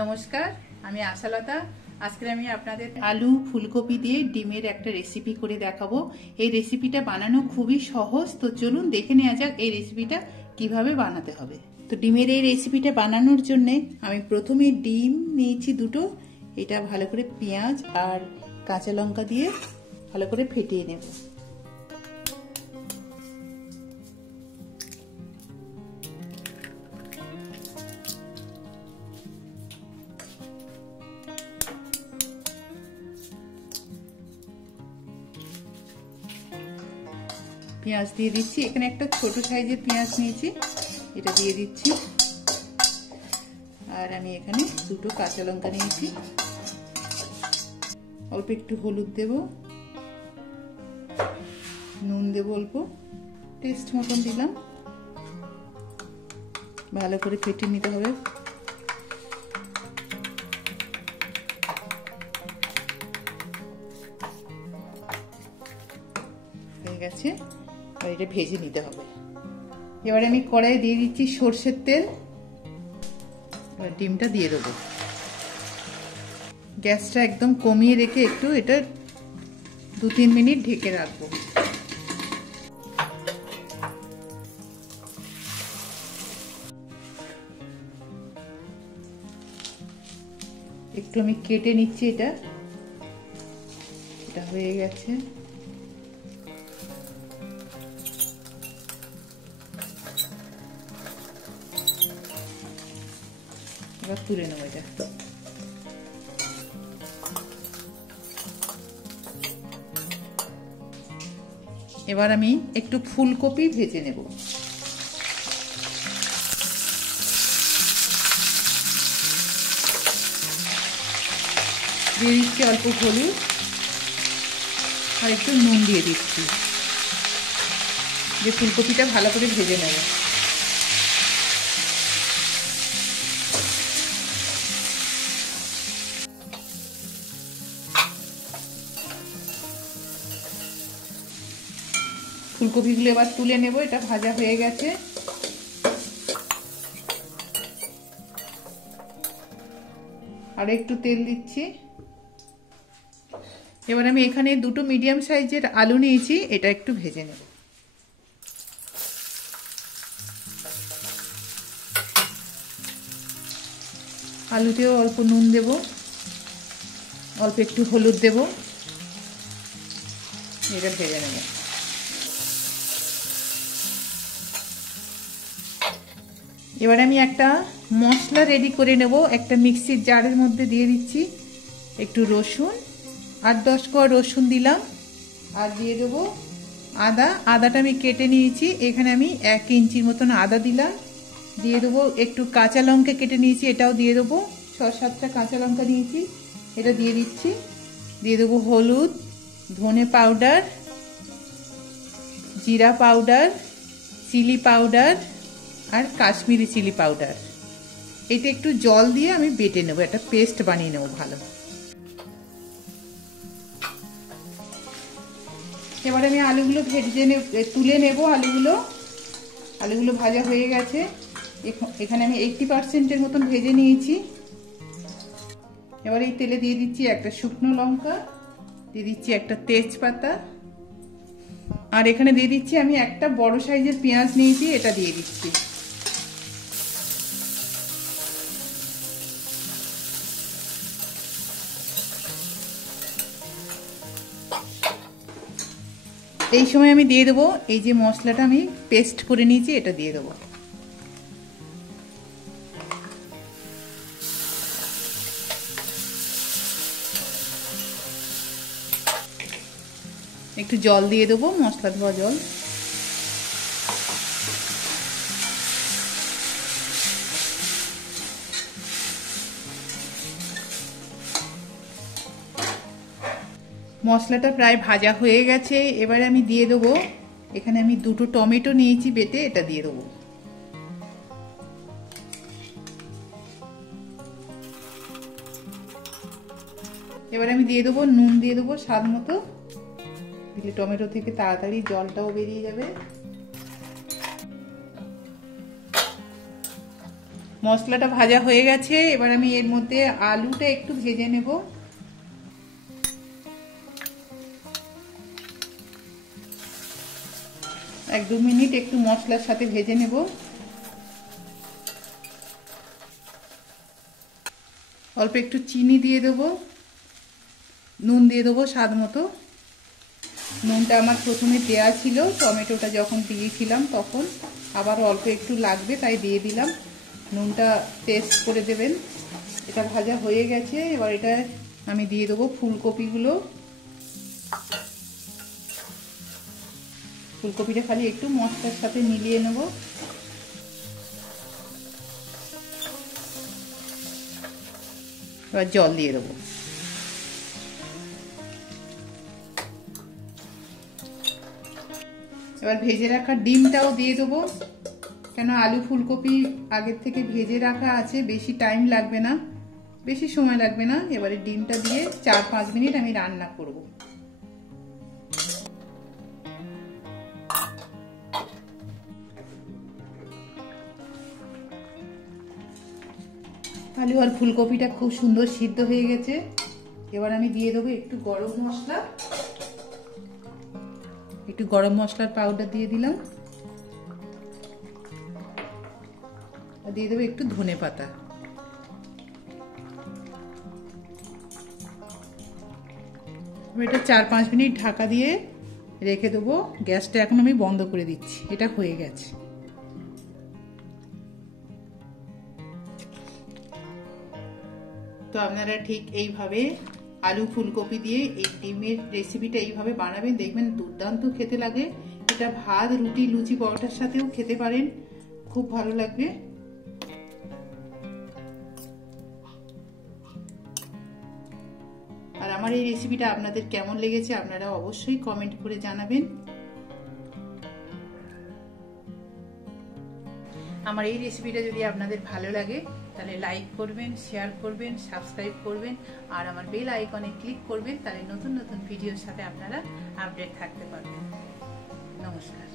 নমস্কার, আমি আশালতা। আজকে আমি আপনাদের আলু ফুলকপি দিয়ে ডিমের একটা রেসিপি করে দেখাবো। এই রেসিপিটা বানানো খুবই সহজ, তো চলুন দেখে নেওয়া যাক এই রেসিপিটা কিভাবে বানাতে হবে। তো ডিমের এই রেসিপিটা বানানোর জন্য আমি প্রথমে ডিম নিয়েছি দুটো। এটা ভালো করে পেঁয়াজ আর কাঁচা লঙ্কা দিয়ে ভালো করে ফেটিয়ে নেব। পেঁয়াজ দিয়ে দিচ্ছি, এখানে একটা ছোট সাইজের পেঁয়াজ নিয়েছি, এটা দিয়ে দিচ্ছি। আর আমি এখানে দুটো কাঁচা লঙ্কা নিয়েছি। অল্প একটু হলুদ দেব, নুন দেব অল্প, টেস্ট মতন দিলাম। ভালো করে ফেটিয়ে নিতে হবে। হয়ে গেছে, এটা ভেজে নিতে হবে। এবারে আমি কড়াইয়ে দিয়ে দিচ্ছি সর্ষের তেল। এবার ডিমটা দিয়ে দেবো। গ্যাসটা একদম কমিয়ে রেখে একটু এটা 2-3 মিনিট ঢেকে রাখবো। একটু আমি কেটে নিচ্ছি, এটা হয়ে গেছে। এবার তুলে নেবো এটা। এবার আমি একটু ফুলকপি ভেজে নেব। দিয়ে দিচ্ছি অল্প হলুদ আর একটু নুন দিয়ে দিচ্ছি, যে ফুলকপিটা ভালো করে ভেজে নেব। ফুলকপিগুলো এবার তুলে নেব, এটা ভাজা হয়ে গেছে। আর একটু তেল দিচ্ছি। এবার আমি এখানে দুটো মিডিয়াম সাইজের আলু নিয়েছি, এটা একটু ভেজে নেব। আলুতেও অল্প নুন দেব, অল্প একটু হলুদ দেব, এটা ভেজে নেব। এবার আমি একটা মশলা রেডি করে নেব। একটা মিক্সির জারের মধ্যে দিয়ে দিচ্ছি একটু রসুন, 8-10 কোয়া রসুন দিলাম। আর দিয়ে দেবো আদাটা আমি কেটে নিয়েছি, এখানে আমি 1 ইঞ্চির মতন আদা দিলাম। দিয়ে দেবো একটু কাঁচা লঙ্কা কেটে নিয়েছি, এটাও দিয়ে দেবো। 6-7টা কাঁচা লঙ্কা নিয়েছি, এটা দিয়ে দিচ্ছি। দিয়ে দেবো হলুদ, ধনে পাউডার, জিরা পাউডার, চিলি পাউডার আর কাশ্মীরি চিলি পাউডার। এটা একটু জল দিয়ে আমি বেটে নেবো, একটা পেস্ট বানিয়ে নেবো ভালো। এবারে আমি আলুগুলো তুলে নেব। আলুগুলো ভাজা হয়ে গেছে। এখানে আমি 80% মতন ভেজে নিয়েছি। এবার এই তেলে দিয়ে দিচ্ছি একটা শুকনো লঙ্কা, দিয়ে দিচ্ছি একটা তেজপাতা, আর এখানে দিয়ে দিচ্ছি আমি একটা বড় সাইজের পেঁয়াজ নিয়েছি, এটা দিয়ে দিচ্ছি। এই সময় আমি দিয়ে দেবো এই যে মশলাটা আমি পেস্ট করে নিয়েছি, এটা দিয়ে দেবো। একটু জল দিয়ে দেবো, মশলা ধোয়া জল। মশলাটা প্রায় ভাজা হয়ে গেছে। এবারে আমি দিয়ে দেবো, এখানে আমি 2টো টমেটো নিয়েছি বেটে, এটা দিয়ে দেবো। এবারে আমি দিয়ে দেবো নুন, দিয়ে দেবো স্বাদ মতো, দিলে টমেটো থেকে তাড়াতাড়ি জলটাও বেরিয়ে যাবে। মশলাটা ভাজা হয়ে গেছে, এবার আমি এর মধ্যে আলুটা একটু ভেজে নেব। এক দু মিনিট একটু মশলার সাথে ভেজে নেব। অল্প একটু চিনি দিয়ে দেবো, নুন দিয়ে দেবো স্বাদ মতো। নুনটা আমার প্রথমে দেওয়া ছিল, টমেটোটা যখন দিয়েছিলাম তখন আবার অল্প একটু লাগবে তাই দিয়ে দিলাম। নুনটা টেস্ট করে দেবেন। এটা ভাজা হয়ে গেছে, এবার এটা আমি দিয়ে দেবো ফুলকপিগুলো। ফুলকপিটা খালি একটু মশলার সাথে মিলিয়ে নেব। এবার জল দিয়ে দেবো। এবার ভেজে রাখা ডিমটাও দিয়ে দেবো, কেন আলু ফুলকপি আগের থেকে ভেজে রাখা আছে, বেশি টাইম লাগবে না, বেশি সময় লাগবে না। এবারে ডিমটা দিয়ে 4-5 মিনিট আমি রান্না করব। আলু আর ফুলকপিটা খুব সুন্দর সিদ্ধ হয়ে গেছে। এবার আমি দিয়ে দেবো একটু গরম মশলা, একটু গরম মশলার পাউডার দিয়ে দিলাম, আর দিয়ে দেবো একটু ধনেপাতা। এটা 4-5 মিনিট ঢাকা দিয়ে রেখে দেবো। গ্যাসটা এখন আমি বন্ধ করে দিচ্ছি, এটা হয়ে গেছে। তো আপনারা ঠিক এইভাবে আলু ফুলকপি দিয়ে এই ডিমের রেসিপিটা এইভাবে বানাবেন, দেখবেন দুর্দান্ত খেতে লাগে। এটা ভাত, রুটি, লুচি, পরোটার সাথেও খেতে পারেন, খুব ভালো লাগবে। আর আমার এই রেসিপিটা আপনাদের কেমন লেগেছে আপনারা অবশ্যই কমেন্ট করে জানাবেন। আমার এই রেসিপিটা যদি আপনাদের ভালো লাগে তাহলে লাইক করবেন, শেয়ার করবেন, সাবস্ক্রাইব করবেন, আর আমার বেল আইকনে ক্লিক করবেন, তাহলে নতুন নতুন ভিডিওর সাথে আপনারা আপডেট থাকতে পারবেন। নমস্কার।